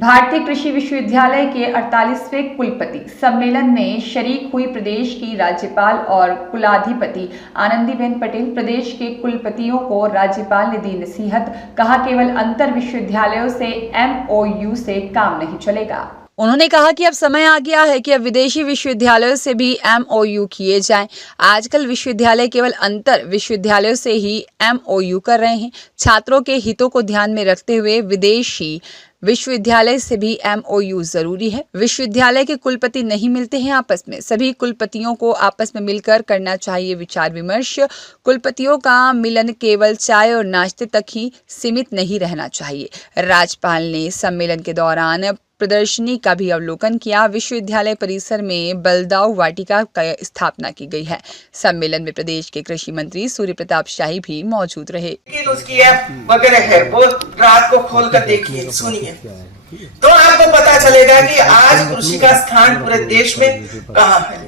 भारतीय कृषि विश्वविद्यालय के 48वें कुलपति सम्मेलन में शरीक हुई प्रदेश की राज्यपाल और कुलाधिपति आनंदीबेन पटेल। प्रदेश के कुलपतियों को राज्यपाल ने दी नसीहत, कहा केवल अंतर विश्वविद्यालयों से MOU से काम नहीं चलेगा। उन्होंने कहा कि अब समय आ गया है कि अब विदेशी विश्वविद्यालयों से भी MOU किए जाएं। आजकल विश्वविद्यालय केवल अंतर विश्वविद्यालयों से ही MOU कर रहे हैं। छात्रों के हितों को ध्यान में रखते हुए विदेशी विश्वविद्यालय से भी MOU जरूरी है। विश्वविद्यालय के कुलपति नहीं मिलते हैं आपस में, सभी कुलपतियों को आपस में मिलकर करना चाहिए विचार विमर्श। कुलपतियों का मिलन केवल चाय और नाश्ते तक ही सीमित नहीं रहना चाहिए। राज्यपाल ने सम्मेलन के दौरान प्रदर्शनी का भी अवलोकन किया। विश्वविद्यालय परिसर में बलदाऊ वाटिका का स्थापना की गई है। सम्मेलन में प्रदेश के कृषि मंत्री सूर्य प्रताप शाही भी मौजूद रहे। उसकी ऐप वगैरह है, वो रात को खोल कर देखिए, सुनिए, तो आपको पता चलेगा कि आज कृषि का स्थान पूरे देश में कहाँ है।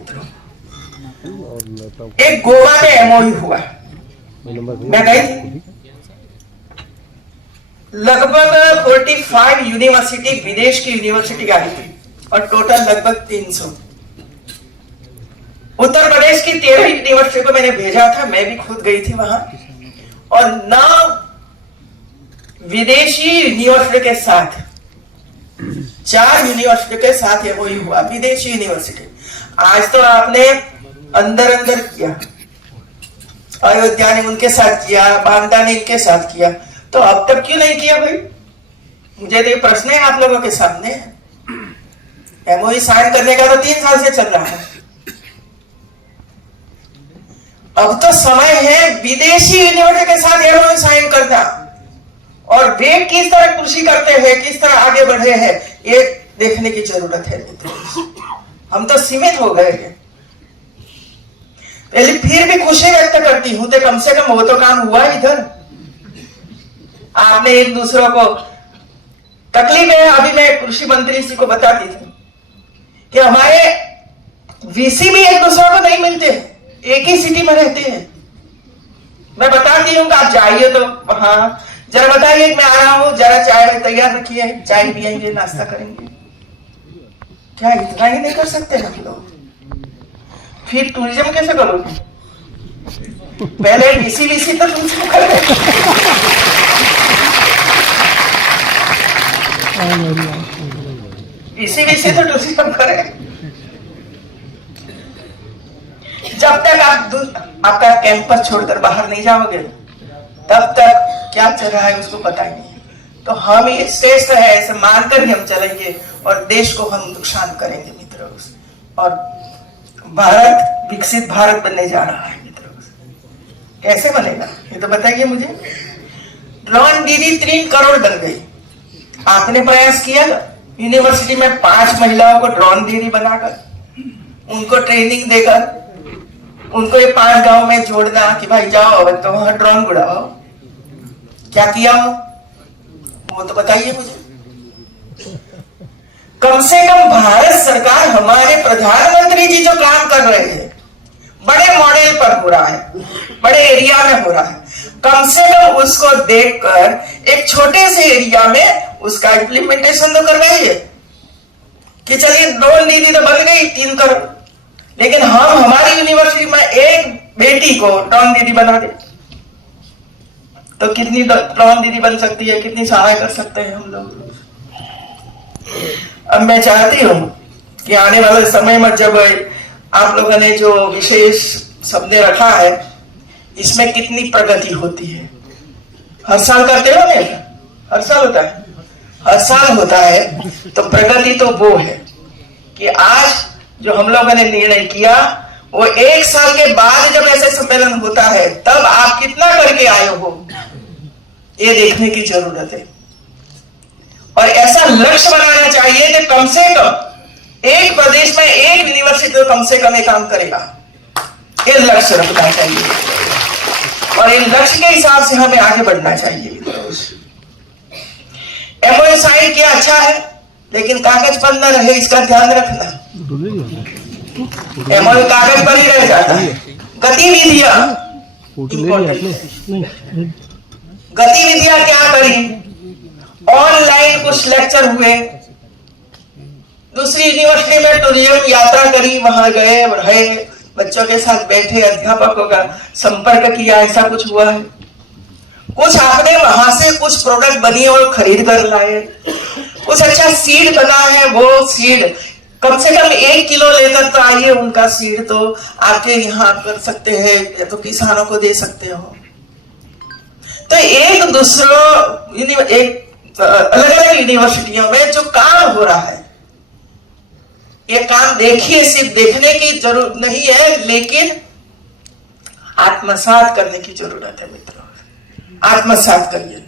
एक गोवा में MOU हुआ, मैं गई थी, लगभग 45 यूनिवर्सिटी, विदेश की यूनिवर्सिटी आई थी और टोटल लगभग 300। उत्तर प्रदेश की 13 यूनिवर्सिटी को मैंने भेजा था, मैं भी खुद गई थी वहां, और 9 विदेशी यूनिवर्सिटी के साथ 4 यूनिवर्सिटी के साथ ये वही हुआ, विदेशी यूनिवर्सिटी। आज तो आपने अंदर किया, अयोध्या ने उनके साथ किया, बांदा ने इनके साथ किया, तो अब तक क्यों नहीं किया भाई? मुझे तो ये प्रश्न है आप लोगों के सामने। MOU साइन करने का तो 3 साल से चल रहा है। अब तो समय है विदेशी यूनिवर्सिटी के साथ MOU साइन करना, और वे किस तरह कृषि करते हैं, किस तरह आगे बढ़े हैं, ये देखने की जरूरत है। हम तो सीमित हो गए हैं। फिर भी खुशी व्यक्त करती हूं, तो कम से कम वो तो काम हुआ इधर। आपने एक दूसरों को तकलीफ है। अभी मैं कृषि मंत्री जी को बताती थी कि हमारे VC भी एक दूसरों को नहीं मिलते, एक ही सिटी में रहते हैं। मैं बताती हूँ कि आप जाइए तो हाँ जरा बताइए मैं आ रहा हूँ, जरा चाय तैयार रखिए, चाय पियेंगे, नाश्ता करेंगे। क्या इतना ही नहीं कर सकते हम लोग? फिर टूरिज्म कैसे करोगे? पहले VC तो तुमसे करें। इसी तो टूरिज्म करें। जब तक आप आपका कैंपस छोड़कर बाहर नहीं जाओगे, तब तक क्या चल रहा है उसको पता ही नहीं। तो हम ये श्रेष्ठ है ऐसे मानकर ही हम चलेंगे और देश को हम नुकसान करेंगे मित्रों। और भारत विकसित भारत बनने जा रहा है मित्रों। कैसे बनेगा ये तो बताइए मुझे। ड्रोन दीदी 3 करोड़ बन गई। आपने प्रयास किया यूनिवर्सिटी में 5 महिलाओं को ड्रोन दीदी बनाकर, उनको ट्रेनिंग देकर, उनको ये 5 गांव में जोड़ना कि भाई जाओ अब तो वहां ड्रोन उड़ाओ। क्या किया हो वो तो बताइए मुझे। कम से कम भारत सरकार, हमारे प्रधानमंत्री जी जो काम कर रहे हैं, बड़े मॉडल पर हो रहा है, बड़े एरिया में हो रहा है, कम से कम उसको देखकर एक छोटे से एरिया में उसका इम्प्लीमेंटेशन तो करवाइए कि चलिए ड्रोन दीदी तो बन गई 3 करोड़, लेकिन हम हमारी यूनिवर्सिटी में एक बेटी को ड्रोन दीदी बना दे तो कितनी ड्रोन दीदी बन सकती है, कितनी सहाय कर सकते हैं हम लोग। अब मैं चाहती हूं कि आने वाले समय में जब आप लोगों ने जो विशेष सबने रखा है, इसमें कितनी प्रगति होती है। हर साल करते हो ना, हर साल होता है, हर साल होता है। तो प्रगति तो वो है कि आज जो हम लोगों ने निर्णय किया, वो 1 साल के बाद जब ऐसे सम्मेलन होता है तब आप कितना करके आए हो, ये देखने की जरूरत है। और ऐसा लक्ष्य बनाना चाहिए कि कम से कम एक प्रदेश में एक यूनिवर्सिटी तो कम से कम एक काम करेगा, ये लक्ष्य रखना चाहिए और इन लक्ष्य के हिसाब से हमें आगे बढ़ना चाहिए। MOU साइन किया अच्छा है, लेकिन कागज पर न रहे, इसका ध्यान रखना। MOU कागज पर ही रह जाता है। गतिविधियां क्या करी? ऑनलाइन कुछ लेक्चर हुए, दूसरी यूनिवर्सिटी में टूरिज्म यात्रा करी, वहां गए, रहे, बच्चों के साथ बैठे, अध्यापकों का संपर्क किया, ऐसा कुछ हुआ है? कुछ आपने वहां से कुछ प्रोडक्ट बनी और खरीद कर लाए, कुछ अच्छा सीड बना है, वो सीड कम से कम 1 किलो लेकर तो आइए, उनका सीड तो आपके यहाँ कर सकते हैं या तो किसानों को दे सकते हो। तो एक दूसरों एक अलग अलग यूनिवर्सिटियों में जो काम हो रहा है, ये काम देखिए, सिर्फ देखने की जरूरत नहीं है, लेकिन आत्मसात करने की जरूरत है मित्रों, आत्मसात करिए।